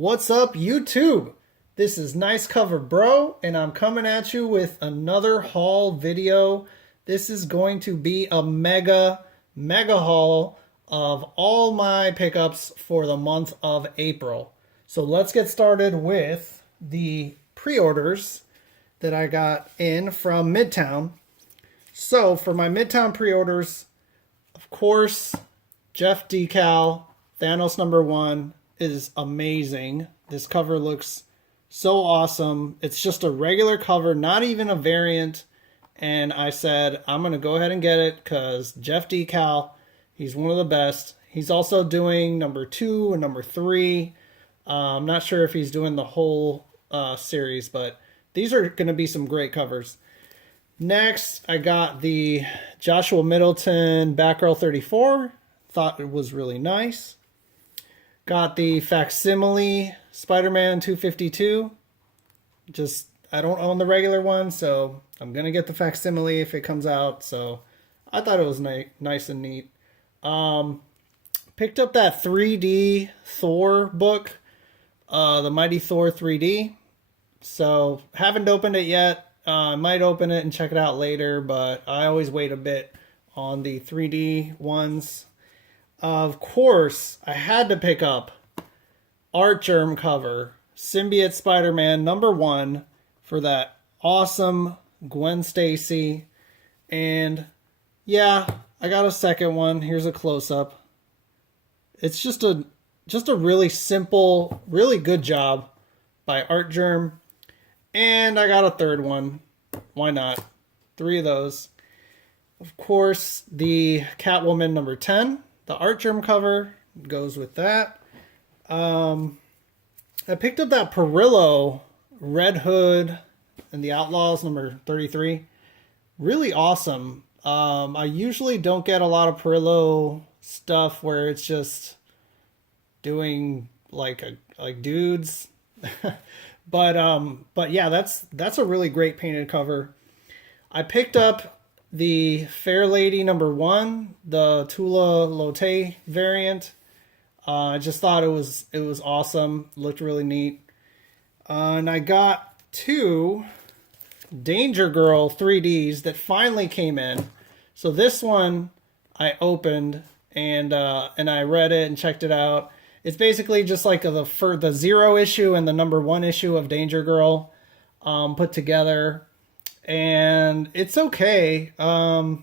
What's up, YouTube? This is Nice Cover Bro, and I'm coming at you with another haul video. This is going to be a mega haul of all my pickups for the month of April. So let's get started with the pre-orders that I got in from Midtown. So for my Midtown pre-orders, of course, Jeff decal, Thanos #1 is amazing. This cover looks so awesome. It's just a regular cover, not even a variant. And I said, I'm going to go ahead and get it because Jeff decal, he's one of the best. He's also doing #2 and #3. I'm not sure if he's doing the whole series, but these are going to be some great covers. Next, I got the Joshua Middleton Batgirl 34. Thought it was really nice. Got the facsimile Spider-Man 252. I don't own the regular one, so I'm going to get the facsimile if it comes out. So I thought it was nice and neat. Picked up that 3D Thor book, the Mighty Thor 3D. So haven't opened it yet. I might open it and check it out later, but I always wait a bit on the 3D ones. Of course, I had to pick up Art Germ cover, Symbiote Spider-Man #1 for that awesome Gwen Stacy. And yeah, I got a second one. Here's a close-up. It's just a really simple, really good job by Art Germ. And I got a third one. Why not? 3 of those. Of course, the Catwoman #10. The Art Germ cover goes with that. I picked up that Perillo Red Hood and the Outlaws #33. Really awesome. I usually don't get a lot of Perillo stuff where it's just doing like dudes. But yeah, that's a really great painted cover. I picked up the Fair Lady #1, the Tula Lotte variant. I just thought it was awesome. Looked really neat. And I got 2 Danger Girl 3Ds that finally came in. So this one I opened and I read it and checked it out. It's basically just like for the 0 issue and the #1 issue of Danger Girl put together. And it's okay. I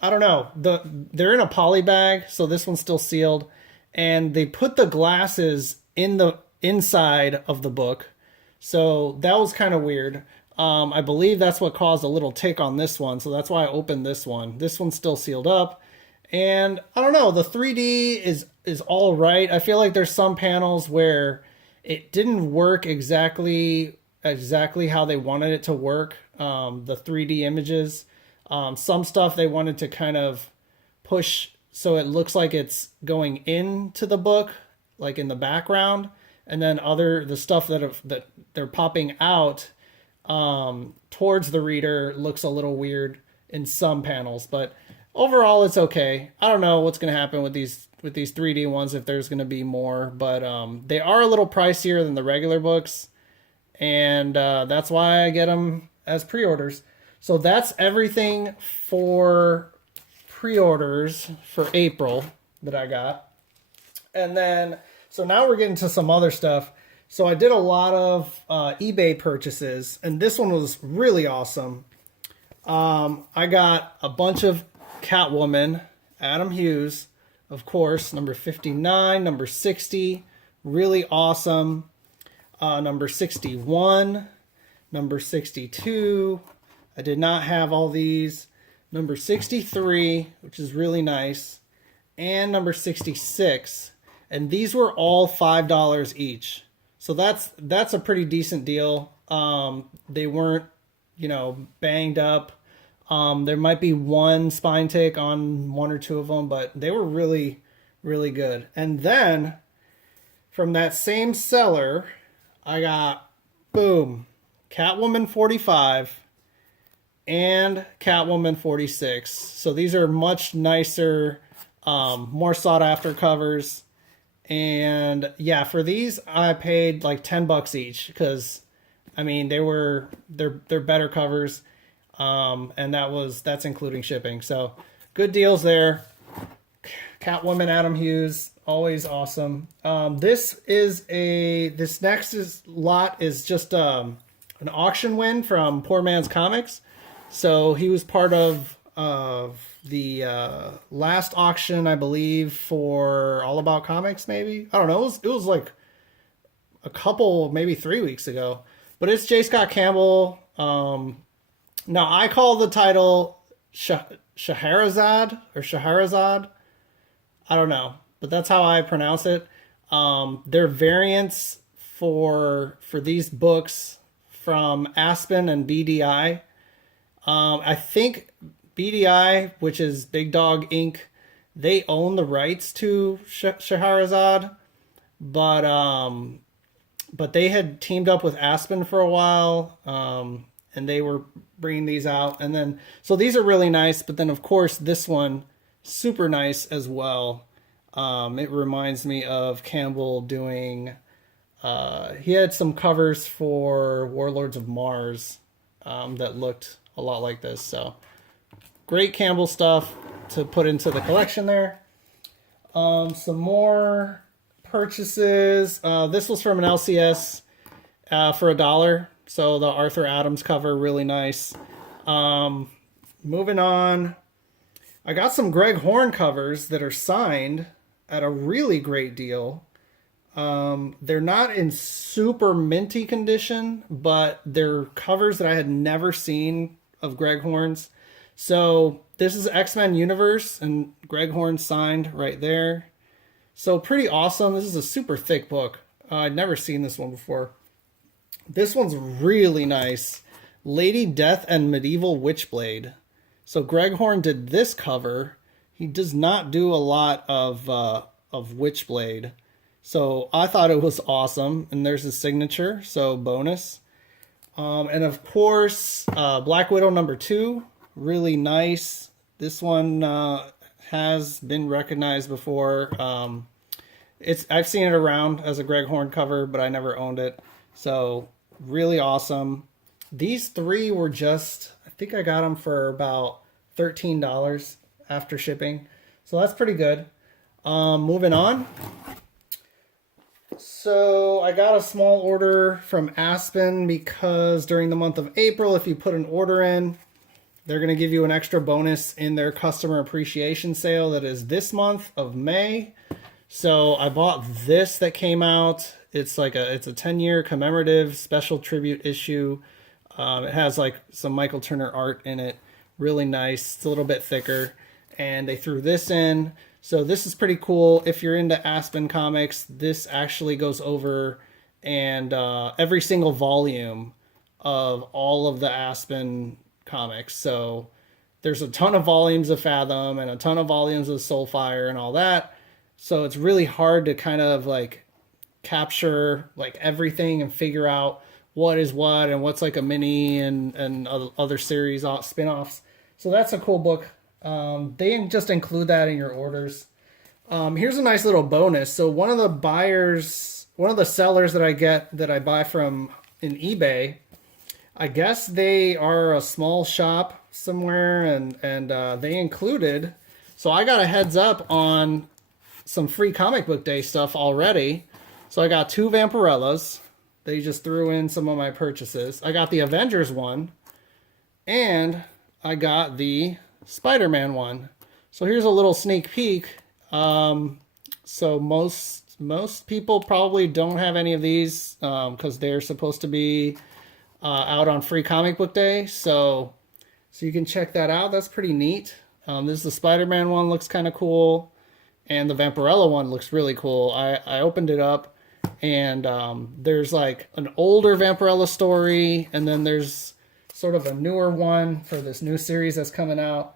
don't know. They're in a poly bag, so this one's still sealed. And they put the glasses in the inside of the book. So that was kind of weird. I believe that's what caused a little tick on this one. So that's why I opened this one. This one's still sealed up. And I don't know, the 3D is all right. I feel like there's some panels where it didn't work exactly how they wanted it to work. The 3D images. Some stuff they wanted to kind of push so it looks like it's going into the book, like in the background, and then the stuff that they're popping out towards the reader looks a little weird in some panels. But overall, it's okay. I don't know what's going to happen with these 3D ones, if there's going to be more, but they are a little pricier than the regular books, and that's why I get them as pre-orders. So that's everything for pre-orders for April that I got. And then, so now we're getting to some other stuff. So I did a lot of eBay purchases, and this one was really awesome. I got a bunch of Catwoman, Adam Hughes, of course, #59, #60, really awesome. #61, #62. I did not have all these. #63, which is really nice, and #66. And these were all $5 each. So that's a pretty decent deal. They weren't, banged up. There might be one spine tick on 1 or 2 of them, but they were really, really good. And then from that same seller, I got, boom, Catwoman 45 and Catwoman 46. So these are much nicer, more sought after covers. And yeah, for these I paid like $10 each because I mean they're better covers, and that's including shipping. So good deals there. Catwoman Adam Hughes, always awesome. This next lot is just an auction win from Poor Man's Comics. So he was part of the last auction, I believe, for All About Comics. Maybe, I don't know. It was like a couple, maybe 3 weeks ago. But it's J. Scott Campbell. Now I call the title Scheherazade or Scheherazade. I don't know, but that's how I pronounce it. They're variants for these books from Aspen and BDI. I think BDI, which is Big Dog Inc., they own the rights to Scheherazade, but they had teamed up with Aspen for a while, and they were bringing these out. And then, so these are really nice, but then of course this one, super nice as well. It reminds me of Campbell doing, he had some covers for Warlords of Mars that looked a lot like this. So great Campbell stuff to put into the collection there. Some more purchases. This was from an LCS for $1. So the Arthur Adams cover, really nice. Moving on. I got some Greg Horn covers that are signed at a really great deal. They're not in super minty condition, but they're covers that I had never seen of Greg Horn's. So this is X-Men Universe, and Greg Horn signed right there. So pretty awesome. This is a super thick book. I'd never seen this one before. This one's really nice. Lady Death and Medieval Witchblade. So Greg Horn did this cover. He does not do a lot of Witchblade. So I thought it was awesome. And there's his signature, so bonus. And of course, Black Widow #2. Really nice. This one has been recognized before. I've seen it around as a Greg Horn cover, but I never owned it. So really awesome. These three were just, I think I got them for about $13 after shipping. So that's pretty good. Moving on. So I got a small order from Aspen because during the month of April, if you put an order in, they're going to give you an extra bonus in their customer appreciation sale that is this month of May. So I bought this that came out. It's a 10-year commemorative special tribute issue. It has like some Michael Turner art in it. Really nice. It's a little bit thicker. And they threw this in. So this is pretty cool. If you're into Aspen Comics, this actually goes over and every single volume of all of the Aspen comics. So there's a ton of volumes of Fathom and a ton of volumes of Soulfire and all that. So it's really hard to kind of like capture like everything and figure out what is what and what's like a mini and other series spin-offs. So that's a cool book. They just include that in your orders. Here's a nice little bonus. So one of the sellers that I buy from in eBay, I guess they are a small shop somewhere and they included, so I got a heads up on some free comic book day stuff already. So I got 2 Vampirellas. They just threw in some of my purchases. I got the Avengers one and I got the Spider-Man one. So here's a little sneak peek. So most people probably don't have any of these because they're supposed to be out on free comic book day. So you can check that out. That's pretty neat. This is the Spider-Man one, looks kind of cool. And the Vampirella one looks really cool. I opened it up and there's like an older Vampirella story. And then there's sort of a newer one for this new series that's coming out.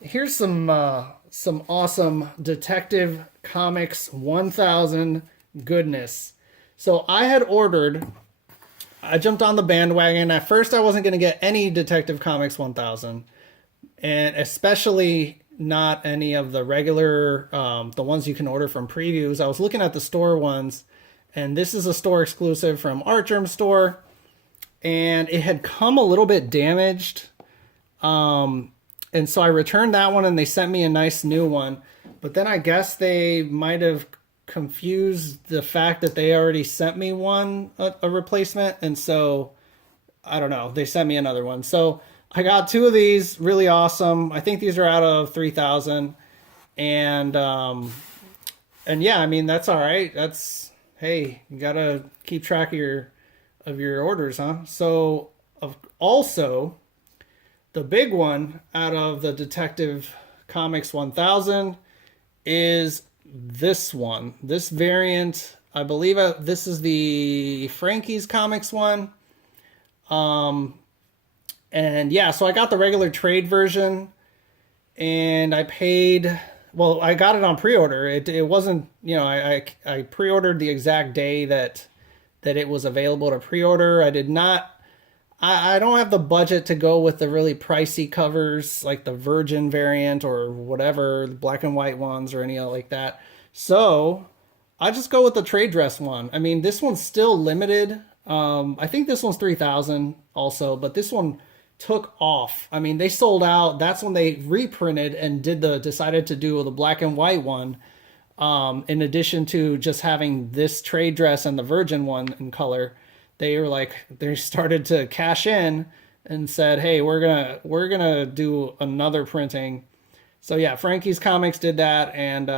Here's some awesome Detective Comics 1000 goodness. So I jumped on the bandwagon. At first I wasn't going to get any Detective Comics 1000. And especially not any of the regular, the ones you can order from previews. I was looking at the store ones, and this is a store exclusive from Art Germ Store, and it had come a little bit damaged. And so I returned that one, and they sent me a nice new one. But then I guess they might have confused the fact that they already sent me a replacement, and so I don't know, they sent me another one. So I got two of these, really awesome. I think these are out of 3,000, and yeah, I mean, that's all right. That's, hey, you gotta keep track of your orders, huh? So also, the big one out of the Detective Comics 1000 is this one. This variant, I believe this is the Frankie's Comics one. And yeah, so I got the regular trade version, and I paid, well, I got it on pre-order. It wasn't, you know, I pre-ordered the exact day that it was available to pre-order. I did not, I don't have the budget to go with the really pricey covers like the Virgin variant or whatever, the black and white ones or any like that. So I just go with the trade dress one. I mean, this one's still limited. I think this one's 3,000 also, but this one took off. I mean, they sold out. That's when they reprinted and decided to do the black and white one. In addition to just having this trade dress and the Virgin one in color, they started to cash in and said, hey, we're gonna do another printing. So yeah, Frankie's Comics did that. And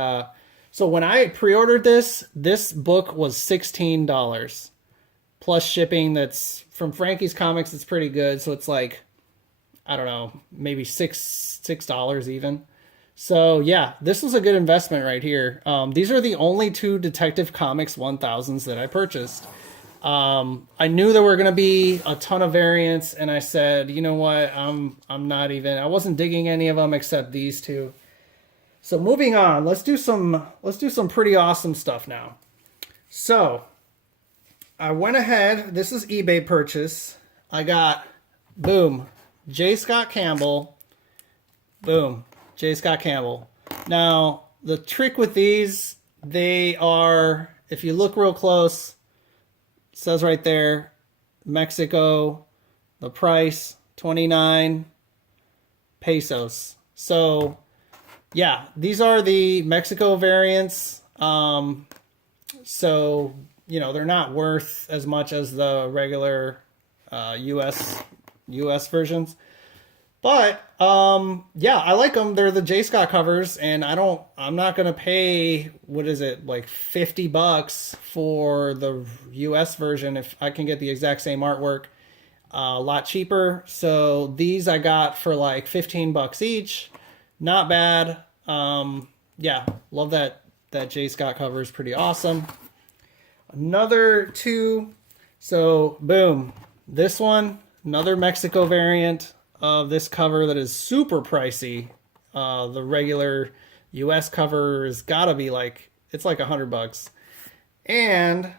so when I pre-ordered this book was $16 plus shipping. That's from Frankie's Comics. It's pretty good. So it's like, I don't know, maybe $6 even. So yeah, this was a good investment right here. These are the only two Detective Comics 1000s that I purchased. I knew there were going to be a ton of variants, and I said, you know what, I wasn't digging any of them except these two. So moving on, let's do some pretty awesome stuff now. So I went ahead, this is eBay purchase. I got, boom, J. Scott Campbell. Boom, J. Scott Campbell. Now, the trick with these, they are, if you look real close, it says right there, Mexico, the price, 29 pesos. So, yeah, these are the Mexico variants. So, you know, they're not worth as much as the regular US versions. But yeah, I like them. They're the J. Scott covers, and I'm not gonna pay, what is it, like $50 for the US version if I can get the exact same artwork a lot cheaper. So these I got for like $15 each. Not bad. Yeah, love that J. Scott cover is pretty awesome. Another two. So boom, this one, another Mexico variant of this cover that is super pricey. The regular US cover has gotta be like, it's like $100. And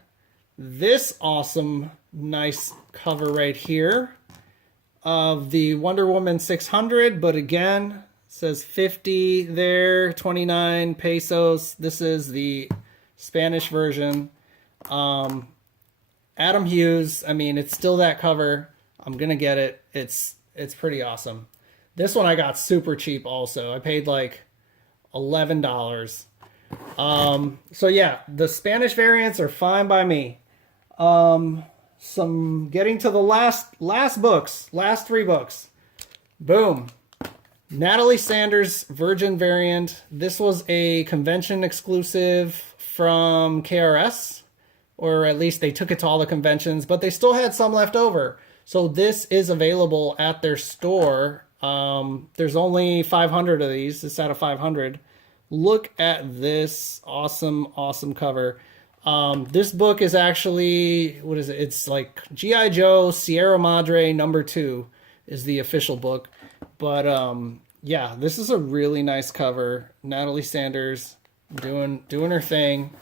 this awesome, nice cover right here of the Wonder Woman 600, but again, says 50 there, 29 pesos. This is the Spanish version. Adam Hughes, I mean, it's still that cover. I'm gonna get it. It's pretty awesome. This one I got super cheap also. I paid like $11. So yeah, the Spanish variants are fine by me. Some getting to the last books, last three books. Boom. Natalie Sanders Virgin variant. This was a convention exclusive from KRS, or at least they took it to all the conventions, but they still had some left over. So this is available at their store. There's only 500 of these. It's out of 500. Look at this awesome, awesome cover. This book is actually, what is it? It's like G.I. Joe Sierra Madre #2 is the official book. But yeah, this is a really nice cover. Natalie Sanders doing her thing.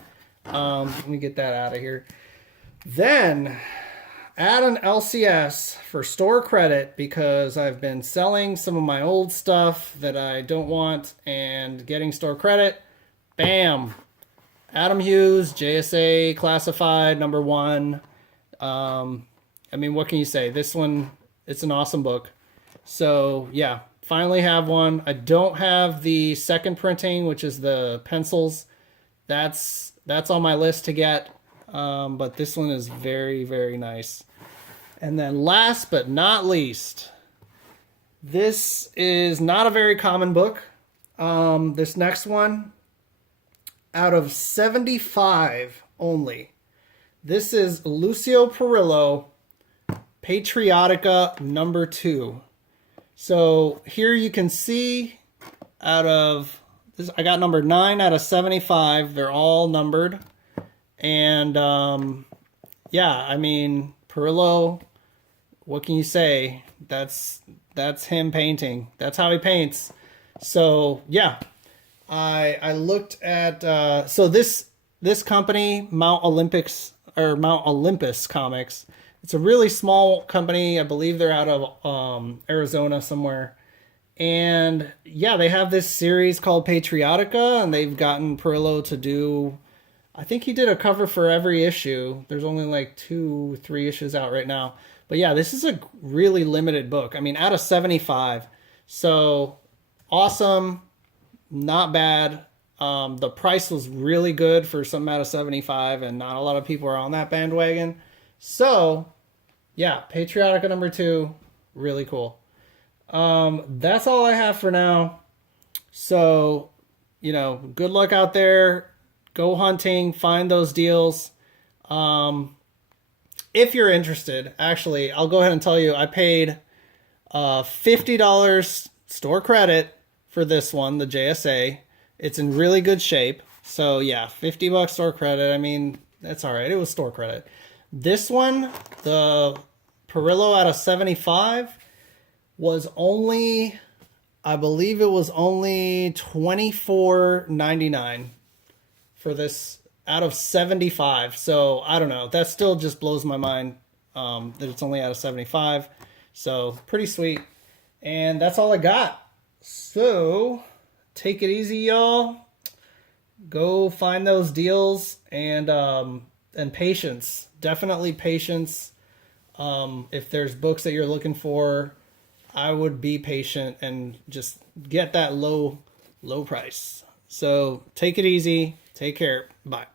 Let me get that out of here. Then, add an LCS for store credit because I've been selling some of my old stuff that I don't want and getting store credit. Bam! Adam Hughes, JSA Classified, #1. I mean, what can you say? This one, it's an awesome book. So, yeah, finally have one. I don't have the second printing, which is the pencils. That's on my list to get. But this one is very, very nice. And then last but not least, this is not a very common book. This next one, out of 75 only. This is Lucio Perillo, Patriotica #2. So here you can see out of this, I got number 9 out of 75. They're all numbered. And yeah, I mean, Perillo, what can you say? That's him painting. That's how he paints. So yeah, I looked at so this company, Mount Olympus Comics. It's a really small company. I believe they're out of Arizona somewhere. And yeah, they have this series called Patriotica, and they've gotten Perillo to do, I think he did a cover for every issue. There's only like 2-3 issues out right now. But yeah, this is a really limited book. I mean, out of 75. So awesome. Not bad. The price was really good for something out of 75, and not a lot of people are on that bandwagon. So, yeah, Patriotica #2, really cool. That's all I have for now. So, you know, good luck out there. Go hunting, find those deals. If you're interested, actually, I'll go ahead and tell you, I paid $50 store credit for this one, the JSA. It's in really good shape. So yeah, $50 store credit. I mean, that's all right. It was store credit. This one, the Perillo out of 75, was only, I believe it was only $24.99 for this out of 75. So I don't know. That still just blows my mind that it's only out of 75. So pretty sweet. And that's all I got. So take it easy, y'all. Go find those deals, and patience. Definitely patience. If there's books that you're looking for, I would be patient and just get that low price. So take it easy. Take care. Bye.